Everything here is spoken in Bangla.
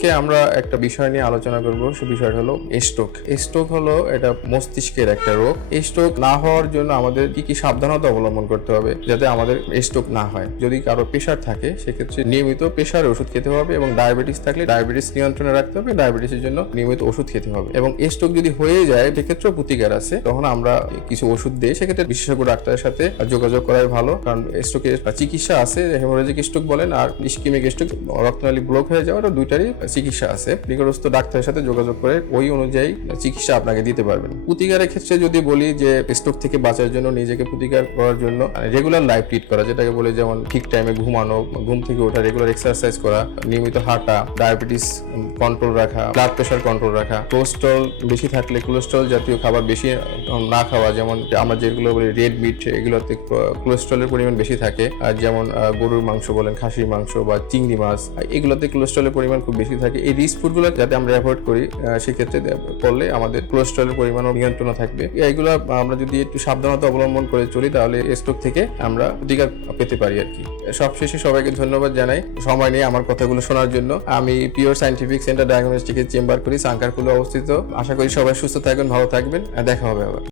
আজকে আমরা একটা বিষয় নিয়ে আলোচনা করব, সে বিষয়টা হলো স্ট্রোক। স্ট্রোক হলো এটা মস্তিষ্কের একটা রোগ। স্ট্রোক না হওয়ার জন্য আমাদের কি কি সাবধানতা অবলম্বন করতে হবে যাতে আমাদের স্ট্রোক না হয়। যদি কারো প্রেশার থাকে সেক্ষেত্রে নিয়মিত প্রেশারের ওষুধ খেতে হবে, এবং ডায়াবেটিস থাকলে ডায়াবেটিস নিয়ন্ত্রণে রাখতে হবে, ডায়াবেটিসের জন্য নিয়মিত ওষুধ খেতে হবে। এবং স্ট্রোক যদি হয়ে যায় সেক্ষেত্রেও প্রতিকার আছে, তখন আমরা কিছু ওষুধ দিই। সেক্ষেত্রে বিশেষজ্ঞ ডাক্তারের সাথে যোগাযোগ করাই ভালো, কারণ স্ট্রোকের চিকিৎসা আছে, হেমোরেজিক স্ট্রোক বলেন আর ইসকেমিক স্ট্রোক, রক্তনালী ব্লক হয়ে যাওয়ার দুইটারই চিকিৎসা আছে। নিকটস্থ ডাক্তারের সাথে যোগাযোগ করে ওই অনুযায়ী চিকিৎসা আপনাকে দিতে পারবেন। প্রতিকারের ক্ষেত্রে যদি বলি যে স্ট্রোক থেকে বাঁচার জন্য, নিজেকে প্রতিকার করার জন্য রেগুলার লাইফ লিড করা, যেটাকে বলে যেমন ঠিক টাইমে ঘুমানো, ঘুম থেকে ওঠা, রেগুলার এক্সারসাইজ করা, নিয়মিত হাঁটা, ডায়াবেটিস কন্ট্রোল রাখা, ব্লাড প্রেশার কন্ট্রোল রাখা, কোলেস্ট্রল বেশি থাকলে কোলেস্ট্রল জাতীয় খাবার বেশি না খাওয়া, যেমন আমরা যেগুলো বলি রেড মিট, এগুলোতে কোলেস্ট্রলের পরিমাণ বেশি থাকে, আর যেমন গরুর মাংস বলেন, খাসির মাংস বা চিংড়ি মাছ, এগুলোতে কোলেস্ট্রলের পরিমাণ খুব বেশি থাকে। এই রিস্ক ফুডগুলো যাতে আমরা অ্যাভয়েড করি, সেক্ষেত্রে করলে আমাদের কোলেস্ট্রলের পরিমাণও নিয়ন্ত্রণ থাকবে। এইগুলো আমরা যদি একটু সাবধানতা অবলম্বন করে চলি তাহলে স্ট্রোক থেকে আমরা প্রতিকার পেতে পারি আর কি। সবশেষে সবাইকে ধন্যবাদ জানাই সময় নিয়ে আমার কথাগুলো শোনার জন্য। আমি পিওর সায়েন্টিফিক সেন্টার ডায়াগনস্টিকের চেম্বার করি, সাঙ্কারপুলে অবস্থিত। আশা করি সবাই সুস্থ থাকবেন, ভালো থাকবেন, দেখা হবে আবার।